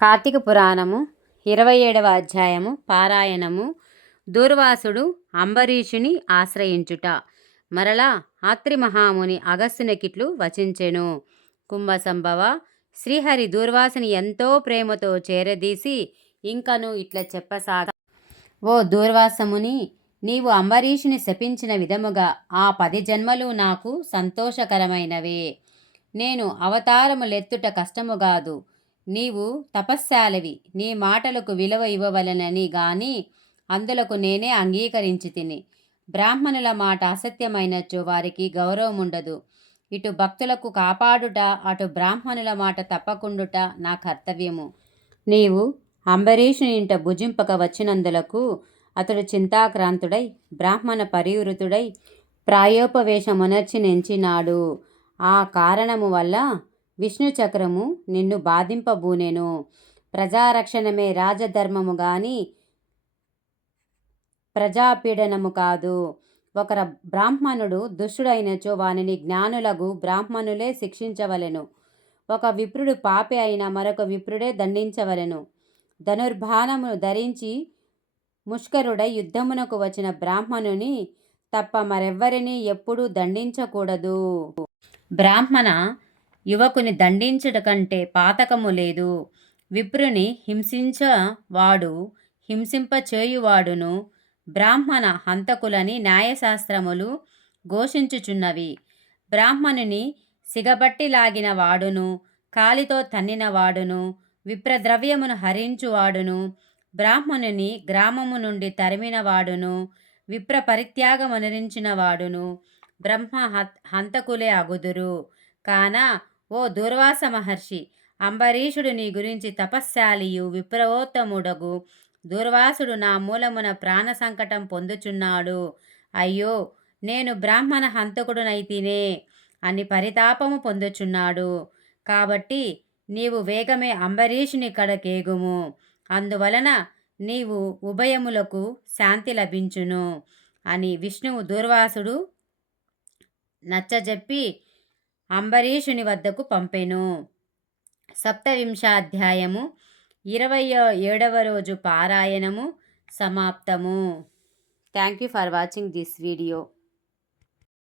కార్తీక పురాణము ఇరవై ఏడవ అధ్యాయము పారాయణము. దూర్వాసుడు అంబరీషుని ఆశ్రయించుట. మరలా ఆత్రి మహాముని అగస్సునకిట్లు వచించెను. కుంభసంభవ శ్రీహరి దూర్వాసుని ఎంతో ప్రేమతో చేరదీసి ఇంకను ఇట్లా చెప్పసాగ. ఓ దూర్వాసముని నీవు అంబరీషుని శపించిన విధముగా ఆ పది జన్మలు నాకు సంతోషకరమైనవే. నేను అవతారములెత్తుట కష్టముగాదు నీవు తపస్శాలవి. నీ మాటలకు విలువ ఇవ్వవలెనని గాని అందులకు నేనే అంగీకరించి తిని. బ్రాహ్మణుల మాట అసత్యమైనచో వారికి గౌరవముండదు. ఇటు భక్తులకు కాపాడుట అటు బ్రాహ్మణుల మాట తప్పకుండుట నా కర్తవ్యము. నీవు అంబరీషుని ఇంట భుజింపక వచ్చినందులకు అతడు చింతాక్రాంతుడై బ్రాహ్మణ పరివృతుడై ప్రాయోపవేశమునర్చి నెంచినాడు. ఆ కారణము వల్ల విష్ణు చక్రము నిన్ను బాధింపబూనెను. ప్రజారక్షణమే రాజధర్మము గాని ప్రజాపీడనము కాదు. ఒక బ్రాహ్మణుడు దుష్టుడైనచో వానిని జ్ఞానులకు బ్రాహ్మణులే శిక్షించవలెను. ఒక విప్రుడు పాపి అయిన మరొక విప్రుడే దండించవలెను. ధనుర్బాణమును ధరించి ముష్కరుడై యుద్ధమునకు వచ్చిన బ్రాహ్మణుని తప్ప మరెవ్వరిని ఎప్పుడూ దండించకూడదు. బ్రాహ్మణ యువకుని దండించుట కంటే పాతకము లేదు. విప్రుని హింసించవాడు హింసింపచేయువాడును బ్రాహ్మణ హంతకులని న్యాయశాస్త్రములు ఘోషించుచున్నవి. బ్రాహ్మణుని సిగబట్టి లాగిన వాడును కాలితో తన్నిన వాడును విప్రద్రవ్యమును హరించువాడును బ్రాహ్మణుని గ్రామము నుండి తరిమిన వాడును విప్ర పరిత్యాగమనరించిన వాడును బ్రహ్మ హంతకులే అగుదురు. కాన ఓ దుర్వాస మహర్షి అంబరీషుడు నీ గురించి తపశ్శాలియు విప్రవోత్తముడగు దూర్వాసుడు నా మూలమున ప్రాణ సంకటం పొందుచున్నాడు. అయ్యో నేను బ్రాహ్మణ హంతకుడునైతినే అని పరితాపము పొందుచున్నాడు. కాబట్టి నీవు వేగమే అంబరీషుని కడకేగుము. అందువలన నీవు ఉభయములకు శాంతి లభించును అని విష్ణువు దూర్వాసుడు నచ్చజెప్పి అంబరీషుని వద్దకు పంపెను. సప్తవింశాధ్యాయము ఇరవై ఏడవ రోజు పారాయణము సమాప్తము. Thank you for watching this video